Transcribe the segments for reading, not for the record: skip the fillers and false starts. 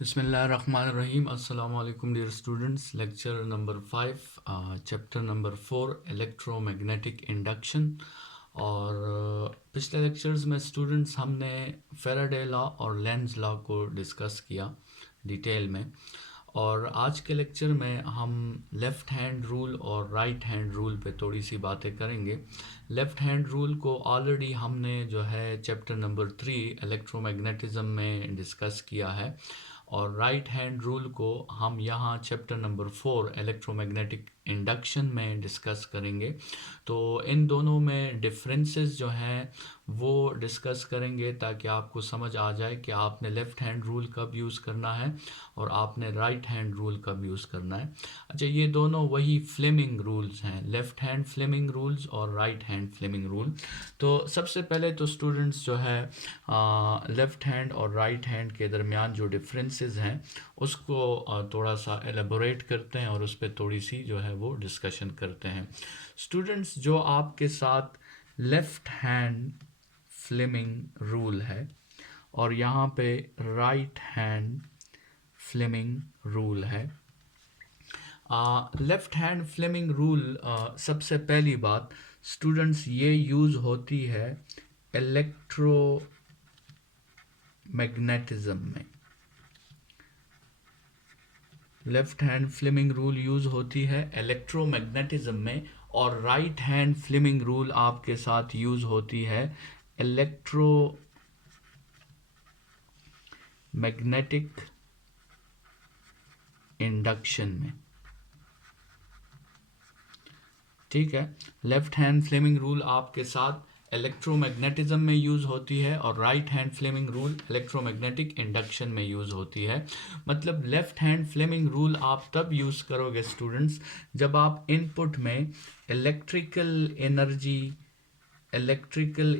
Bismillahirrahmanirrahim. Assalamu alaikum dear students. Lecture number 5, chapter number 4, electromagnetic induction. और पिछले lectures में students हमने Faraday law और लेंज लॉ को डिस्कस किया डिटेल में, और आज के लेक्चर में हम लेफ़्ट हैंड रूल और राइट हैंड रूल पे थोड़ी सी बातें करेंगे। लेफ़्ट हैंड रूल को ऑलरेडी हमने जो है चैप्टर नंबर 3 इलेक्ट्रोमैग्नेटिज्म में डिस्कस किया है, और राइट हैंड रूल को हम यहाँ चैप्टर नंबर 4 इलेक्ट्रोमैग्नेटिक इंडक्शन में डिस्कस करेंगे। तो इन दोनों में डिफरेंसेस जो हैं वो डिस्कस करेंगे ताकि आपको समझ आ जाए कि आपने लेफ़्ट हैंड रूल कब यूज़ करना है और आपने राइट हैंड रूल कब यूज़ करना है। अच्छा, ये दोनों वही फ्लेमिंग रूल्स हैं, लेफ़्ट हैंड फ्लेमिंग रूल्स और राइट हैंड फ्लेमिंग रूल। तो सबसे पहले तो स्टूडेंट्स जो है लेफ़्ट हैंड और राइट हैंड के दरमियान जो डिफरेंसेस हैं उसको थोड़ा सा एलेबोरेट करते हैं और उस पर थोड़ी सी जो है वो डिस्कशन करते हैं। स्टूडेंट्स, जो आपके साथ लेफ़्ट हैंड फ्लेमिंग रूल है और यहाँ पे राइट हैंड फ्लेमिंग रूल है। लेफ़्ट हैंड फ्लेमिंग रूल सबसे पहली बात स्टूडेंट्स ये यूज़ होती है इलेक्ट्रोमैग्नेटिज्म में। Left hand Fleming rule use होती है इलेक्ट्रोमैग्नेटिज्म में, और राइट हैंड फ्लेमिंग रूल आपके साथ यूज़ होती है इलेक्ट्रोमैग्नेटिक इंडक्शन में। ठीक है, लेफ़्ट हैंड फ्लेमिंग रूल आपके साथ इलेक्ट्रोमैग्नेटिज्म में यूज़ होती है और right hand Fleming rule electromagnetic induction में यूज़ होती है। मतलब लेफ़्ट हैंड फ्लेमिंग रूल आप तब यूज़ करोगे स्टूडेंट्स जब आप इनपुट में इलेक्ट्रिकल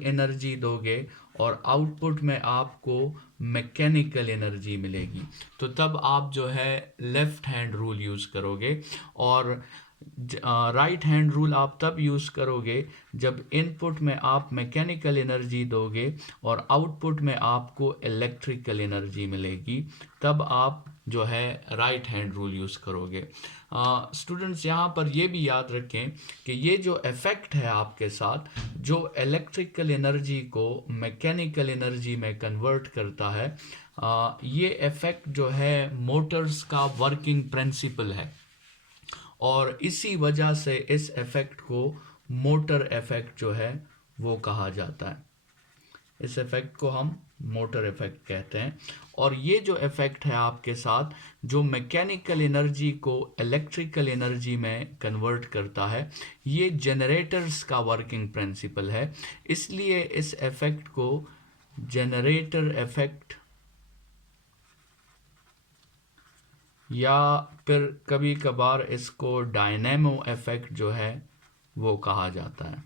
एनर्जी दोगे और आउटपुट में आपको मैकेनिकल एनर्जी मिलेगी, तो तब आप जो है लेफ़्ट हैंड रूल यूज़ करोगे। और राइट हैंड रूल आप तब यूज़ करोगे जब इनपुट में आप मैकेनिकल एनर्जी दोगे और आउटपुट में आपको इलेक्ट्रिकल एनर्जी मिलेगी, तब आप जो है राइट हैंड रूल यूज़ करोगे। स्टूडेंट्स, यहाँ पर ये भी याद रखें कि ये जो इफ़ेक्ट है आपके साथ, जो इलेक्ट्रिकल एनर्जी को मैकेनिकल एनर्जी में कन्वर्ट करता है, ये इफ़ेक्ट जो है मोटर्स का वर्किंग प्रिंसिपल है, और इसी वजह से इस इफ़ेक्ट को मोटर इफ़ेक्ट जो है वो कहा जाता है। इस इफ़ेक्ट को हम मोटर इफ़ेक्ट कहते हैं। और ये जो इफ़ेक्ट है आपके साथ, जो मैकेनिकल एनर्जी को इलेक्ट्रिकल एनर्जी में कन्वर्ट करता है, ये जनरेटर्स का वर्किंग प्रिंसिपल है। इसलिए इस इफ़ेक्ट को जनरेटर इफ़ेक्ट या फिर कभी कभार इसको डायनेमो इफ़ेक्ट जो है वो कहा जाता है।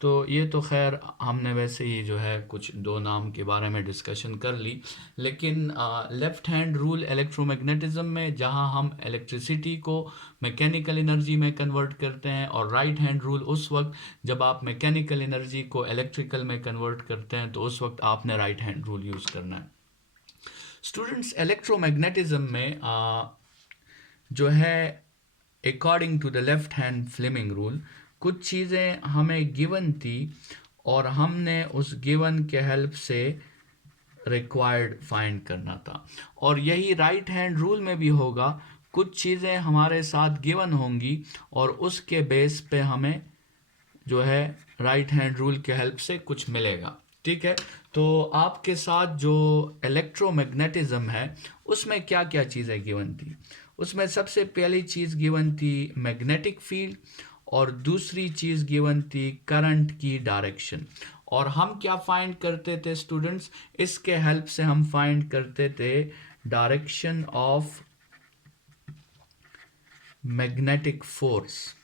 तो ये तो खैर हमने वैसे ही जो है कुछ दो नाम के बारे में डिस्कशन कर ली, लेकिन लेफ़्ट हैंड रूल इलेक्ट्रोमैग्नेटिज्म में जहां हम इलेक्ट्रिसिटी को मैकेनिकल एनर्जी में कन्वर्ट करते हैं, और राइट हैंड रूल उस वक्त जब आप मैकेनिकल एनर्जी को इलेक्ट्रिकल में कन्वर्ट करते हैं, तो उस वक्त आपने राइट हैंड रूल यूज़ करना है। स्टूडेंट्स, इलेक्ट्रोमैग्नेटिज्म में जो है according to the left hand Fleming rule कुछ चीज़ें हमें गिवन थी और हमने उस गिवन के हेल्प से रिक्वायर्ड फाइंड करना था, और यही राइट हैंड रूल में भी होगा। कुछ चीज़ें हमारे साथ गिवन होंगी और उसके बेस पे हमें जो है राइट हैंड रूल के हेल्प से कुछ मिलेगा। ठीक है, तो आपके साथ जो इलेक्ट्रोमैग्नेटिज्म है उसमें क्या क्या चीज़ें गिवन थी? उसमें सबसे पहली चीज़ गिवन थी मैग्नेटिक फील्ड, और दूसरी चीज़ गिवन थी करंट की डायरेक्शन। और हम क्या फाइंड करते थे स्टूडेंट्स? इसके हेल्प से हम फाइंड करते थे डायरेक्शन ऑफ मैग्नेटिक फोर्स।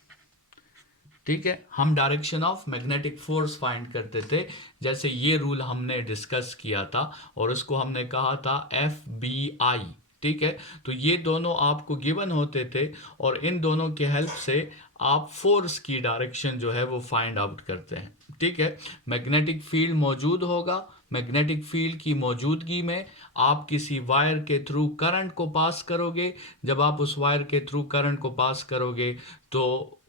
ठीक है, हम direction of magnetic force find करते थे। जैसे ये रूल हमने डिस्कस किया था और उसको हमने कहा था FBI। ठीक है, तो ये दोनों आपको गिवन होते थे और इन दोनों के हेल्प से आप फोर्स की डायरेक्शन जो है वो फाइंड आउट करते हैं। ठीक है, मैग्नेटिक फील्ड मौजूद होगा, मैग्नेटिक फील्ड की मौजूदगी में आप किसी वायर के थ्रू करंट को पास करोगे। जब आप उस वायर के थ्रू करंट को पास करोगे तो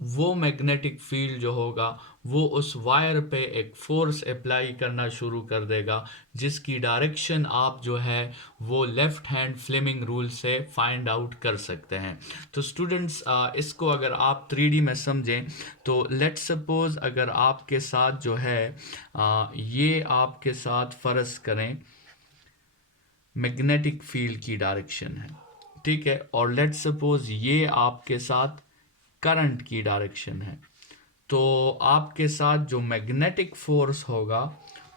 वो मैग्नेटिक फील्ड जो होगा वो उस वायर पे एक फोर्स अप्लाई करना शुरू कर देगा, जिसकी डायरेक्शन आप जो है वो लेफ्ट हैंड फ्लेमिंग रूल से फाइंड आउट कर सकते हैं। तो स्टूडेंट्स, इसको अगर आप 3D में समझें तो लेट्स सपोज अगर आपके साथ जो है ये आपके साथ फर्ज करें मैग्नेटिक फील्ड की डायरेक्शन है, ठीक है, और लेट्स सपोज ये आपके साथ करंट की डायरेक्शन है। तो आपके साथ जो मैग्नेटिक फोर्स होगा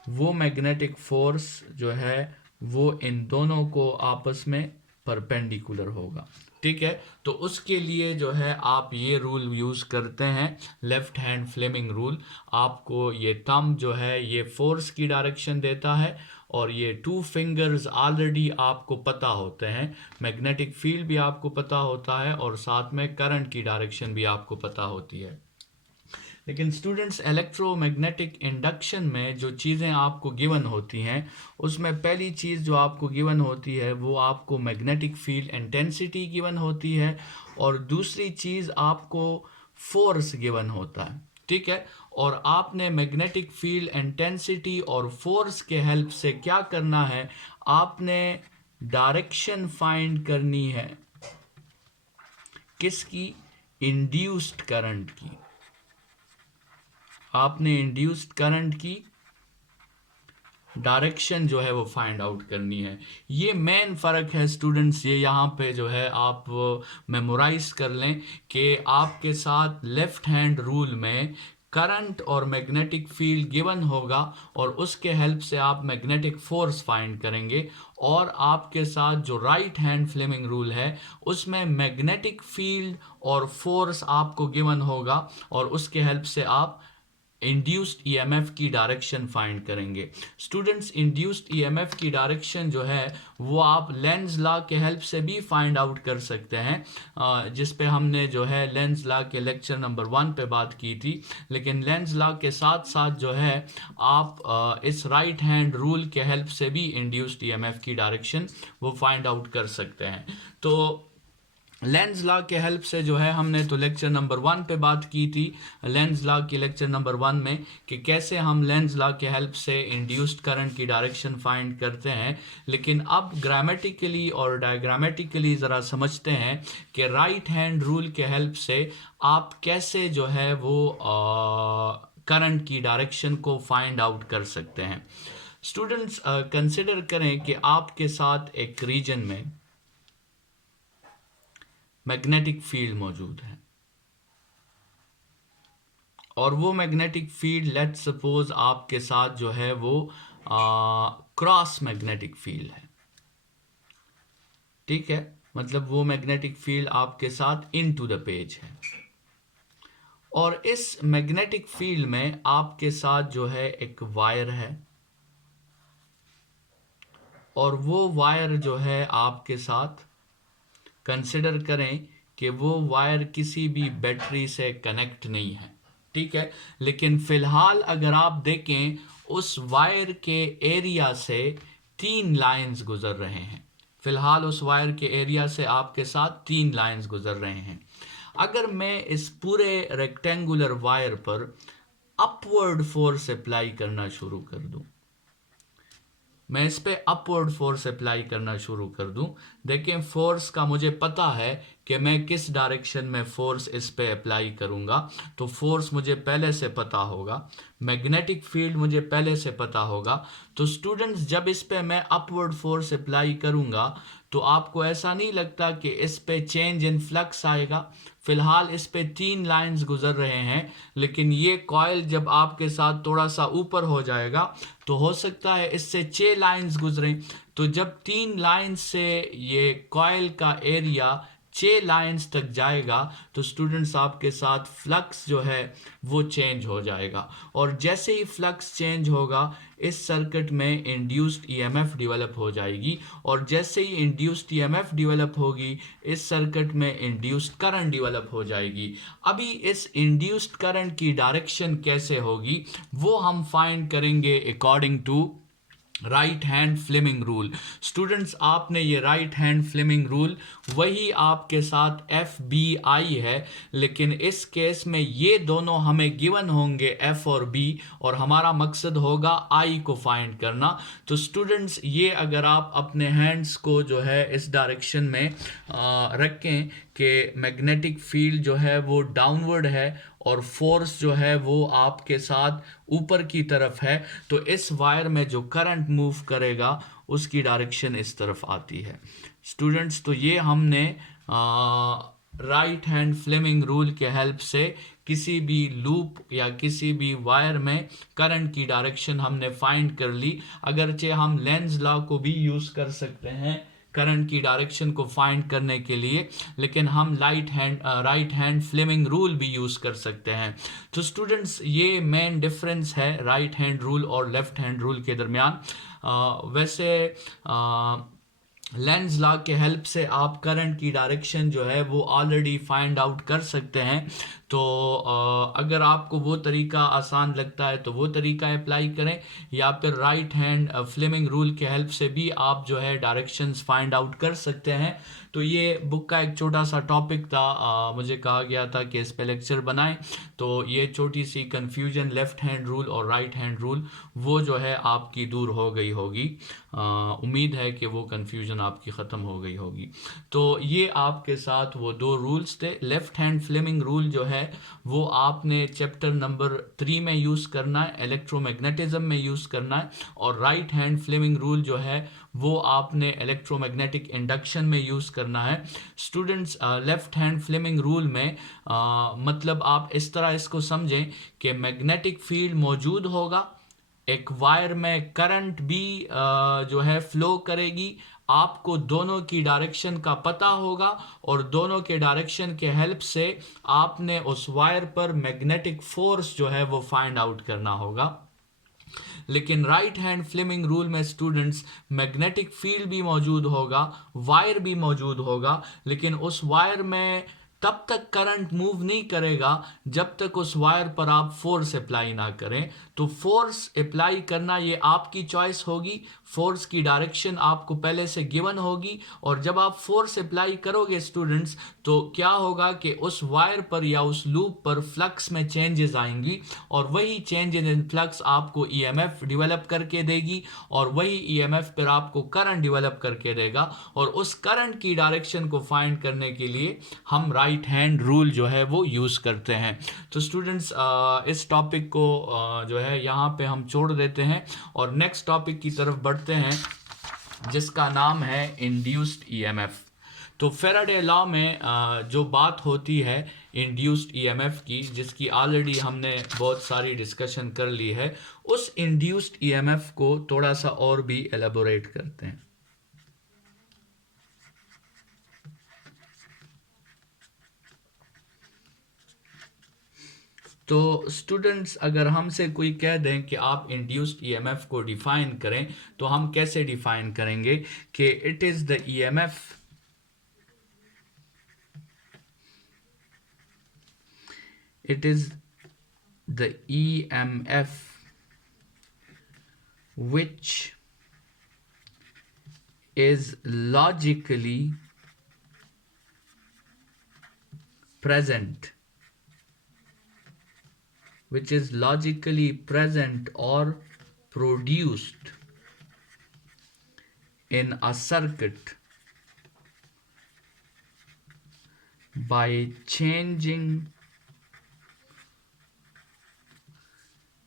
वो मैग्नेटिक फोर्स जो है वो इन दोनों को आपस में परपेंडिकुलर होगा, ठीक है। तो उसके लिए जो है आप ये रूल यूज़ करते हैं, लेफ्ट हैंड फ्लेमिंग रूल। आपको ये थंब जो है ये फोर्स की डायरेक्शन देता है और ये 2 फिंगर्स ऑलरेडी आपको पता होते हैं, मैग्नेटिक फील्ड भी आपको पता होता है और साथ में करंट की डायरेक्शन भी आपको पता होती है। लेकिन स्टूडेंट्स, इलेक्ट्रोमैग्नेटिक इंडक्शन में जो चीज़ें आपको गिवन होती हैं उसमें पहली चीज़ जो आपको गिवन होती है वो आपको मैग्नेटिक फील्ड इंटेंसिटी गिवन होती है और दूसरी चीज़ आपको फोर्स गिवन होता है, ठीक है। और आपने मैग्नेटिक फील्ड इंटेंसिटी और फोर्स के हेल्प से क्या करना है, आपने डायरेक्शन फाइंड करनी है किसकी, इंड्यूस्ड करंट की। आपने इंड्यूस्ड करंट की डायरेक्शन जो है वो फाइंड आउट करनी है। ये मेन फ़र्क है स्टूडेंट्स, ये यहाँ पे जो है आप मेमोराइज कर लें कि आपके साथ लेफ्ट हैंड रूल में करंट और मैग्नेटिक फील्ड गिवन होगा और उसके हेल्प से आप मैग्नेटिक फोर्स फाइंड करेंगे, और आपके साथ जो राइट हैंड फ्लेमिंग रूल है उसमें मैग्नेटिक फील्ड और फोर्स आपको गिवन होगा और उसके हेल्प से आप इंड्यूस्ड ईएमएफ की डायरेक्शन फाइंड करेंगे। स्टूडेंट्स, इंड्यूस्ड ईएमएफ की डायरेक्शन जो है वो आप लेंज लॉ के हेल्प से भी फाइंड आउट कर सकते हैं, जिस पे हमने जो है लेंज लॉ के लेक्चर नंबर 1 पे बात की थी। लेकिन लेंज लॉ के साथ साथ जो है आप इस राइट हैंड रूल के हेल्प से भी इंड्यूस्ड ईएमएफ की डायरेक्शन वो फाइंड आउट कर सकते हैं। तो लेंज लॉ के हेल्प से जो है हमने तो लेक्चर नंबर 1 पे बात की थी, लेंज लॉ की लेक्चर नंबर 1 में, कि कैसे हम लेंज लॉ के हेल्प से इंड्यूस्ड करंट की डायरेक्शन फाइंड करते हैं। लेकिन अब ग्रामेटिकली और डायग्रामेटिकली ज़रा समझते हैं कि राइट हैंड रूल के हेल्प से आप कैसे जो है वो करंट की डायरेक्शन को फाइंड आउट कर सकते हैं। स्टूडेंट्स, कंसिडर करें कि आपके साथ एक रीजन में मैग्नेटिक फील्ड मौजूद है और वो मैग्नेटिक फील्ड लेट्स सपोज आपके साथ जो है वो क्रॉस मैग्नेटिक फील्ड है, ठीक है, मतलब वो मैग्नेटिक फील्ड आपके साथ इनटू द पेज है। और इस मैग्नेटिक फील्ड में आपके साथ जो है एक वायर है और वो वायर जो है आपके साथ कंसिडर करें कि वो वायर किसी भी बैटरी से कनेक्ट नहीं है, ठीक है। लेकिन फिलहाल अगर आप देखें उस वायर के एरिया से 3 लाइंस गुजर रहे हैं, फिलहाल उस वायर के एरिया से आपके साथ 3 लाइंस गुजर रहे हैं। अगर मैं इस पूरे रेक्टेंगुलर वायर पर अपवर्ड फोर्स अप्लाई करना शुरू कर दूं, मैं इस पे अपवर्ड फोर्स अप्लाई करना शुरू कर दूं, देखें फोर्स का मुझे पता है कि मैं किस डायरेक्शन में फोर्स इस पे अप्लाई करूंगा, तो फोर्स मुझे पहले से पता होगा, मैग्नेटिक फील्ड मुझे पहले से पता होगा। तो स्टूडेंट्स, जब इस पे मैं अपवर्ड फोर्स अप्लाई करूंगा तो आपको ऐसा नहीं लगता कि इस पे चेंज इन फ्लक्स आएगा। फिलहाल इस पे 3 लाइंस गुजर रहे हैं, लेकिन ये कॉइल जब आपके साथ थोड़ा सा ऊपर हो जाएगा तो हो सकता है इससे 6 लाइंस गुजरें। तो जब 3 लाइंस से ये कॉइल का एरिया 6 लाइंस तक जाएगा तो स्टूडेंट्स आपके साथ फ्लक्स जो है वो चेंज हो जाएगा, और जैसे ही फ्लक्स चेंज होगा इस सर्किट में इंड्यूस्ड ईएमएफ डेवलप हो जाएगी, और जैसे ही इंड्यूस्ड ईएमएफ डेवलप होगी इस सर्किट में इंड्यूस्ड करंट डेवलप हो जाएगी। अभी इस इंड्यूस्ड करंट की डायरेक्शन कैसे होगी वो हम फाइंड करेंगे according to right hand Fleming rule. Students, आपने ये राइट हैंड फ्लेमिंग रूल वही आपके साथ FBI है, लेकिन इस केस में ये दोनों हमें गिवन होंगे F और B, और हमारा मकसद होगा I को फाइंड करना। तो स्टूडेंट्स, ये अगर आप अपने हैंड्स को जो है इस डायरेक्शन में रखें कि मैग्नेटिक फील्ड जो है वो डाउनवर्ड है और फोर्स जो है वो आपके साथ ऊपर की तरफ है, तो इस वायर में जो करंट मूव करेगा उसकी डायरेक्शन इस तरफ आती है। स्टूडेंट्स, तो ये हमने राइट हैंड फ्लेमिंग रूल के हेल्प से किसी भी लूप या किसी भी वायर में करंट की डायरेक्शन हमने फाइंड कर ली। अगरचे हम लेंज लॉ को भी यूज़ कर सकते हैं करंट की डायरेक्शन को फाइंड करने के लिए, लेकिन हम राइट हैंड फ्लेमिंग रूल भी यूज़ कर सकते हैं। तो स्टूडेंट्स, ये मेन डिफरेंस है राइट हैंड रूल और लेफ्ट हैंड रूल के दरमियान। वैसे लेंस लॉ के हेल्प से आप करंट की डायरेक्शन जो है वो ऑलरेडी फाइंड आउट कर सकते हैं। तो अगर आपको वो तरीका आसान लगता है तो वो तरीका अप्लाई करें, या फिर राइट हैंड फ्लेमिंग रूल के हेल्प से भी आप जो है डायरेक्शंस फाइंड आउट कर सकते हैं। तो ये बुक का एक छोटा सा टॉपिक था, मुझे कहा गया था कि इस पे लेक्चर बनाएं। तो ये छोटी सी कंफ्यूजन लेफ्ट हैंड रूल और राइट हैंड रूल वो जो है आपकी दूर हो गई होगी। उम्मीद है कि वो कंफ्यूजन आपकी ख़त्म हो गई होगी। तो ये आपके साथ वो दो रूल्स थे। लेफ्ट हैंड फ्लेमिंग रूल जो है वो आपने चैप्टर नंबर 3 में यूज़ करना है, इलेक्ट्रोमैग्नेटिज्म में यूज़ करना है, और राइट हैंड फ्लेमिंग रूल जो है वो आपने इलेक्ट्रोमैग्नेटिक इंडक्शन में यूज़ करना है। Students, left hand Fleming rule में मतलब आप इस तरह इसको समझें कि मैग्नेटिक फील्ड मौजूद होगा, एक वायर में करंट भी जो है फ्लो करेगी, आपको दोनों की डायरेक्शन का पता होगा, और दोनों के डायरेक्शन के हेल्प से आपने उस वायर पर मैग्नेटिक फोर्स जो है वो फाइंड आउट करना होगा। लेकिन राइट हैंड फ्लेमिंग रूल में स्टूडेंट्स मैग्नेटिक फील्ड भी मौजूद होगा, वायर भी मौजूद होगा, लेकिन उस वायर में तब तक करंट मूव नहीं करेगा जब तक उस वायर पर आप फोर्स अप्लाई ना करें। तो फोर्स अप्लाई करना ये आपकी चॉइस होगी, फोर्स की डायरेक्शन आपको पहले से गिवन होगी, और जब आप फोर्स अप्लाई करोगे स्टूडेंट्स तो क्या होगा कि उस वायर पर या उस लूप पर फ्लक्स में चेंजेस आएंगी, और वही चेंज इन फ्लक्स आपको ईएमएफ डेवलप करके देगी, और वही ईएमएफ फिर आपको करंट डेवलप करके देगा, और उस करंट की डायरेक्शन को फाइंड करने के लिए हम राइट हैंड रूल जो है वो यूज़ करते हैं। तो स्टूडेंट्स, इस टॉपिक को जो है यहाँ पे हम छोड़ देते हैं और नेक्स्ट टॉपिक की तरफ बढ़ते हैं, जिसका नाम है इंड्यूस्ड ईएमएफ। तो फेराडे लॉ में जो बात होती है इंड्यूस्ड ईएमएफ की, जिसकी ऑलरेडी हमने बहुत सारी डिस्कशन कर ली है, उस इंड्यूस्ड ईएमएफ को थोड़ा सा और भी एलेबोरेट करते हैं। तो स्टूडेंट्स, अगर हमसे कोई कह दें कि आप इंड्यूस्ड ईएमएफ को डिफाइन करें, तो हम कैसे डिफाइन करेंगे कि it is the EMF it is the EMF which is logically present or produced in a circuit by changing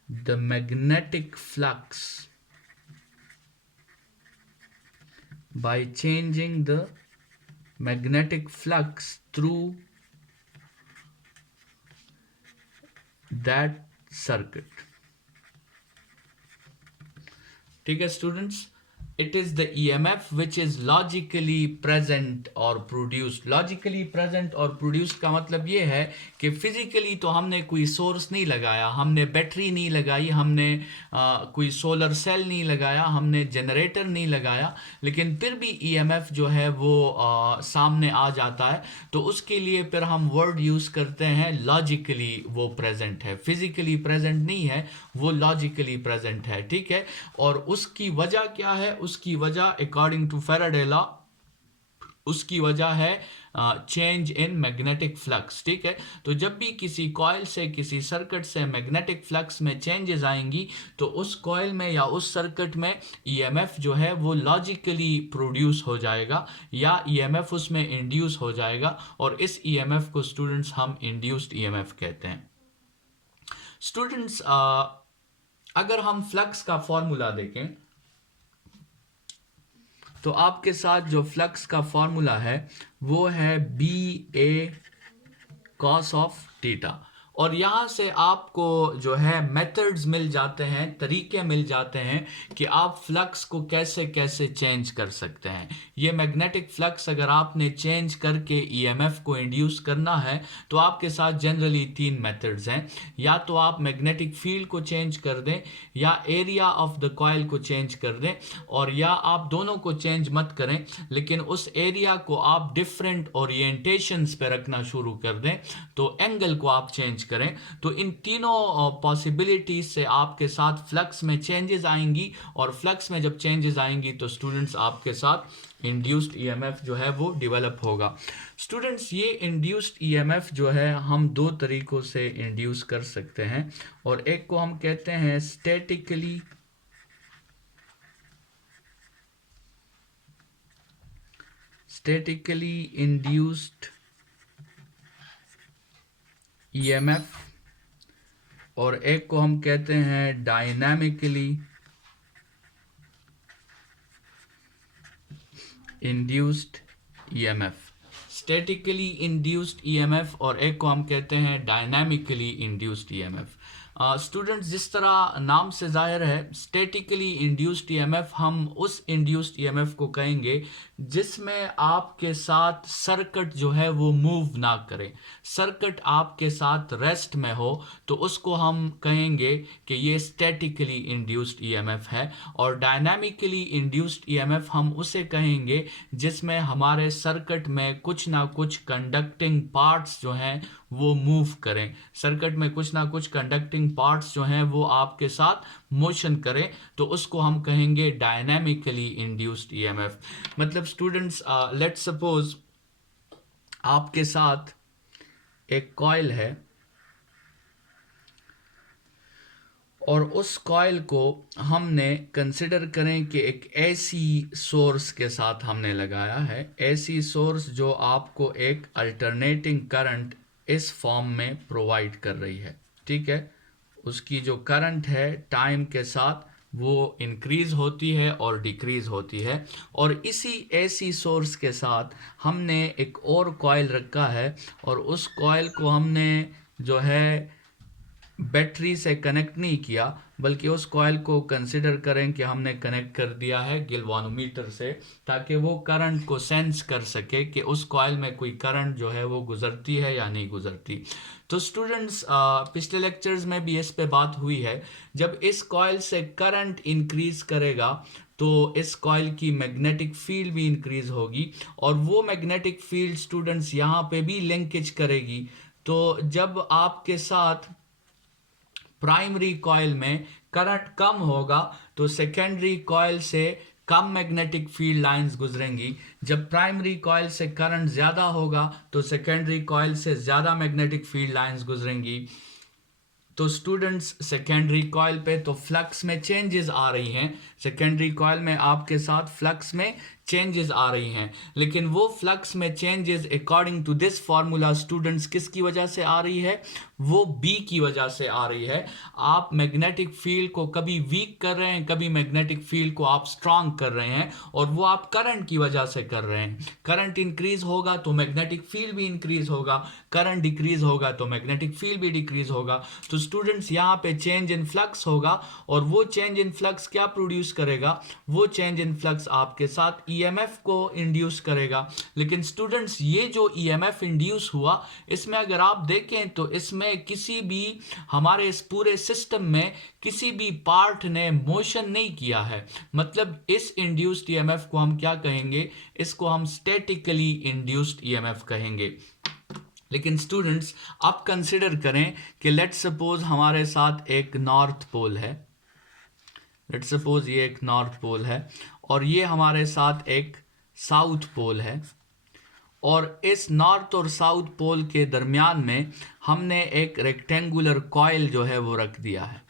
the magnetic flux through that circuit। ठीक है students, it is the EMF which is logically present or produced. logically present और produced का मतलब ये है कि physically तो हमने कोई source नहीं लगाया, हमने बैटरी नहीं लगाई, हमने कोई सोलर सेल नहीं लगाया, हमने जनरेटर नहीं लगाया, लेकिन फिर भी EMF जो है वो सामने आ जाता है। तो उसके लिए फिर हम वर्ड यूज़ करते हैं लॉजिकली वो प्रेजेंट है, फिजिकली प्रेजेंट नहीं है, वो लॉजिकली प्रेजेंट है। ठीक है, और उसकी वजह क्या है? उसकी वजह अकॉर्डिंग टू फैराडे लॉ, उसकी वजह है चेंज इन मैग्नेटिक फ्लक्स। ठीक है, तो जब भी किसी कॉइल से, किसी सर्किट से मैग्नेटिक फ्लक्स में चेंजेस आएंगी तो उस कॉइल में या उस सर्किट में ईएमएफ जो है वो लॉजिकली प्रोड्यूस हो जाएगा या ईएमएफ उसमें इंड्यूस हो जाएगा, और इस ईएमएफ को स्टूडेंट्स हम इंड्यूस्ड ईएमएफ कहते हैं। स्टूडेंट्स अगर हम फ्लक्स का फॉर्मूला देखें तो आपके साथ जो फ्लक्स का फॉर्मूला है वो है BA cos ऑफ थीटा, और यहाँ से आपको जो है मेथड्स मिल जाते हैं, तरीके मिल जाते हैं कि आप फ्लक्स को कैसे कैसे चेंज कर सकते हैं। ये मैग्नेटिक फ्लक्स अगर आपने चेंज करके ईएमएफ को इंड्यूस करना है तो आपके साथ जनरली 3 मेथड्स हैं। या तो आप मैग्नेटिक फील्ड को चेंज कर दें, या एरिया ऑफ द कॉइल को चेंज कर दें, और या आप दोनों को चेंज मत करें लेकिन उस एरिया को आप डिफरेंट ओरिएंटेशंस पे रखना शुरू कर दें, तो एंगल को आप चेंज करें। तो इन तीनों पॉसिबिलिटीज से आपके साथ फ्लक्स में चेंजेस आएंगी, और फ्लक्स में जब चेंजेस आएंगी तो स्टूडेंट्स आपके साथ इंड्यूस्ड ईएमएफ जो है वो डेवलप होगा। स्टूडेंट्स ये इंड्यूस्ड ईएमएफ जो है हम 2 तरीकों से इंड्यूस कर सकते हैं, और एक को हम कहते हैं स्टैटिकली इंड्यूस्ड ईएमएफ, और एक को हम कहते हैं dynamically induced EMF. Statically induced EMF और एक को हम कहते हैं डायनामिकली इंड्यूस्ड ईएमएफ। स्टूडेंट्स जिस तरह नाम से जाहिर है, स्टैटिकली इंड्यूस्ड ईएमएफ हम उस इंड्यूस्ड ईएमएफ को कहेंगे जिसमें आपके साथ सर्किट जो है वो मूव ना करे, सर्किट आपके साथ रेस्ट में हो, तो उसको हम कहेंगे कि ये स्टैटिकली इंड्यूस्ड ईएमएफ है। और डायनामिकली इंड्यूस्ड ईएमएफ हम उसे कहेंगे जिसमें हमारे सर्किट में कुछ ना कुछ कंडक्टिंग पार्ट्स जो हैं वो मूव करें, सर्किट में कुछ ना कुछ कंडक्टिंग पार्ट्स जो हैं वो आपके साथ मोशन करें, तो उसको हम कहेंगे डायनामिकली इंड्यूस्ड ईएमएफ। मतलब स्टूडेंट्स लेट्स सपोज आपके साथ एक कॉइल है और उस कॉइल को हमने कंसिडर करें कि एक एसी सोर्स के साथ हमने लगाया है। एसी सोर्स जो आपको एक अल्टरनेटिंग करंट इस फॉर्म में प्रोवाइड कर रही है। ठीक है, उसकी जो करंट है टाइम के साथ वो इंक्रीज होती है और डिक्रीज होती है, और इसी एसी सोर्स के साथ हमने एक और कॉइल रखा है, और उस कॉइल को हमने जो है बैटरी से कनेक्ट नहीं किया, बल्कि उस कॉइल को कंसिडर करें कि हमने कनेक्ट कर दिया है गिल्वानोमीटर से, ताकि वो करंट को सेंस कर सके कि उस कॉइल में कोई करंट जो है वो गुजरती है या नहीं गुजरती। तो स्टूडेंट्स पिछले लेक्चर्स में भी इस पे बात हुई है, जब इस कॉइल से करंट इंक्रीज करेगा तो इस कॉइल की मैग्नेटिक फील्ड भी इंक्रीज होगी, और वो मैग्नेटिक फील्ड स्टूडेंट्स यहाँ पे भी लिंकेज करेगी। तो जब आपके साथ प्राइमरी कॉइल में करंट कम होगा तो सेकेंडरी कॉइल से कम मैग्नेटिक फील्ड लाइंस गुजरेंगी, जब प्राइमरी कॉइल से करंट ज़्यादा होगा तो सेकेंडरी कॉइल से ज़्यादा मैग्नेटिक फील्ड लाइंस गुजरेंगी। तो स्टूडेंट्स सेकेंडरी कॉइल पे तो फ्लक्स में चेंजेस आ रही हैं, सेकेंडरी कॉइल में आपके साथ फ्लक्स में चेंजेस आ रही हैं, लेकिन वो फ्लक्स में changes according to this formula students किसकी वजह से आ रही है? वो बी की वजह से आ रही है। आप मैग्नेटिक फील्ड को कभी वीक कर रहे हैं, कभी मैग्नेटिक फील्ड को आप स्ट्रांग कर रहे हैं, और वो आप करंट की वजह से कर रहे हैं। करंट इंक्रीज होगा तो मैग्नेटिक फील्ड भी इंक्रीज होगा, करंट डिक्रीज होगा तो मैग्नेटिक फील्ड भी डिक्रीज होगा। तो स्टूडेंट्स यहाँ पे चेंज इन फ्लक्स होगा, और वो चेंज इन फ्लक्स क्या प्रोड्यूस करेगा? वो चेंज इन फ्लक्स आपके साथ ईएमएफ को इंड्यूस करेगा। लेकिन स्टूडेंट्स ये जो ईएमएफ इंड्यूस हुआ, इसमें अगर आप देखें तो इसमें किसी भी हमारे इस पूरे सिस्टम में किसी भी पार्ट ने मोशन नहीं किया है। मतलब इस इंड्यूस्ड ईएमएफ को हम क्या कहेंगे? इसको हम स्टैटिकली इंड्यूस्ड ईएमएफ कहेंगे। लेकिन स्टूडेंट्स आप कंसिडर करें कि लेट्स सपोज हमारे साथ एक नॉर्थ पोल है, लेट्स सपोज ये एक नॉर्थ पोल है, और ये हमारे साथ एक साउथ पोल है, और इस नॉर्थ और साउथ पोल के दरमियान में हमने एक रेक्टेंगुलर कॉइल जो है वो रख दिया है,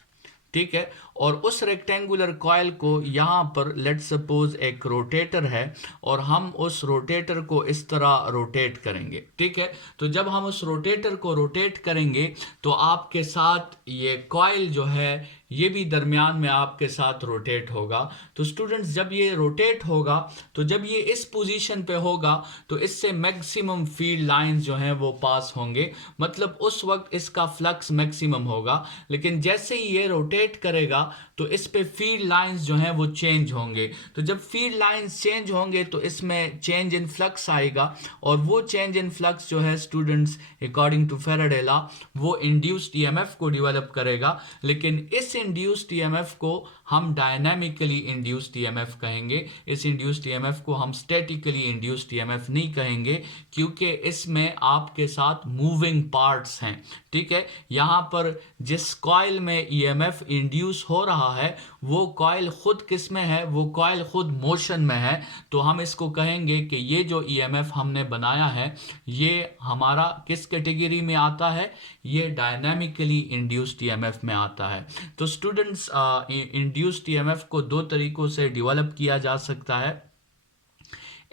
ठीक है। और उस रेक्टेंगुलर कॉइल को यहाँ पर लेट्स सपोज एक रोटेटर है, और हम उस रोटेटर को इस तरह रोटेट करेंगे, ठीक है। तो जब हम उस रोटेटर को रोटेट करेंगे तो आपके साथ ये कॉइल जो है ये भी दरमियान में आपके साथ रोटेट होगा। तो स्टूडेंट्स जब ये रोटेट होगा, तो जब ये इस पोजीशन पे होगा तो इससे मैक्सिमम फील्ड लाइंस जो हैं वो पास होंगे, मतलब उस वक्त इसका फ्लक्स मैक्सिमम होगा। लेकिन जैसे ही ये रोटेट करेगा तो इस पे फील्ड लाइंस जो हैं वो चेंज होंगे। तो जब फील्ड लाइंस चेंज होंगे तो इसमें चेंज इन फ्लक्स आएगा, और वो चेंज इन फ्लक्स जो है students according to Faraday law वो इंड्यूस्ड ईएमएफ को डेवलप करेगा। लेकिन इस इंड्यूस्ड ईएमएफ को हम डायनामिकली इंड्यूस्ड ईएमएफ कहेंगे। इस इंड्यूस्ड ईएमएफ को हम स्टैटिकली इंड्यूस्ड ईएमएफ नहीं कहेंगे, क्योंकि इसमें आपके साथ मूविंग पार्ट्स हैं, ठीक है। यहाँ पर जिस कॉइल में ईएमएफ इंड्यूस हो रहा है वो कॉइल खुद किस में है? वो कॉइल खुद मोशन में है। तो हम इसको कहेंगे कि ये जो ईएमएफ हमने बनाया है ये हमारा किस कैटेगरी में आता है? ये डायनामिकली इंड्यूस्ड ईएमएफ में आता है। तो स्टूडेंट्स इंड्यूस्ड ईएमएफ को दो तरीकों से डेवलप किया जा सकता है।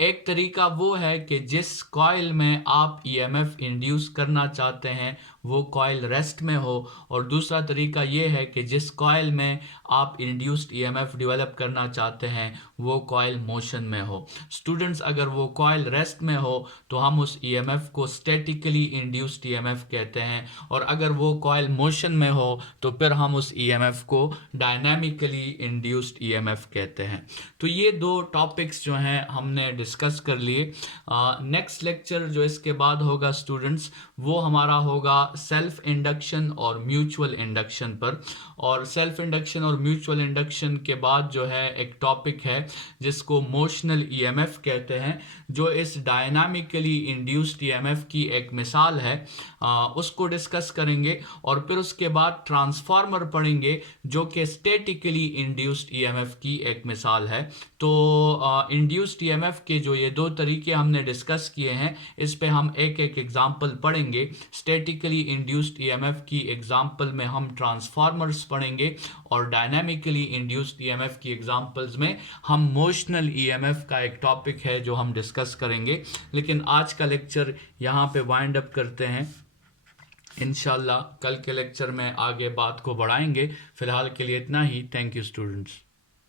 एक तरीका वो है कि जिस कॉइल में आप ईएमएफ इंड्यूस करना चाहते हैं वो कॉइल रेस्ट में हो, और दूसरा तरीका ये है कि जिस कॉइल में आप इंड्यूस्ड ईएमएफ डेवलप करना चाहते हैं वो कॉइल मोशन में हो। स्टूडेंट्स अगर वो कॉइल रेस्ट में हो तो हम उस ईएमएफ को स्टैटिकली इंड्यूस्ड ईएमएफ कहते हैं, और अगर वो कॉइल मोशन में हो तो फिर हम उस ईएमएफ को डायनामिकली इंड्यूस्ड ईएमएफ कहते हैं। तो ये दो टॉपिक्स जो हैं हमने डिस्कस कर लिए। नेक्स्ट लेक्चर जो इसके बाद होगा स्टूडेंट्स वो हमारा होगा सेल्फ इंडक्शन और म्यूचुअल इंडक्शन पर। और सेल्फ इंडक्शन और म्यूचुअल इंडक्शन के बाद जो है एक टॉपिक है जिसको मोशनल ईएमएफ कहते हैं, जो इस डायनामिकली इंड्यूस्ड ईएमएफ की एक मिसाल है, उसको डिस्कस करेंगे। और फिर उसके बाद ट्रांसफार्मर पढ़ेंगे जो कि स्टैटिकली इंड्यूस्ड ईएमएफ की एक मिसाल है। तो इंड्यूस्ड ईएमएफ के जो ये दो तरीके हमने डिस्कस किए हैं इस पे हम एक एक एग्जांपल पढ़ेंगे। स्टैटिकली इंड्यूस्ड ईएमएफ की एग्जांपल में हम ट्रांसफार्मर्स पढ़ेंगे, और डायनामिकली इंड्यूस्ड ईएमएफ की एग्जांपल्स में हम मोशनल ईएमएफ का एक टॉपिक है जो हम डिस्कस करेंगे। लेकिन आज का लेक्चर यहाँ पे वाइंड अप करते हैं। इंशाल्लाह कल के लेक्चर में आगे बात को बढ़ाएंगे। फिलहाल के लिए इतना ही। Thank you students.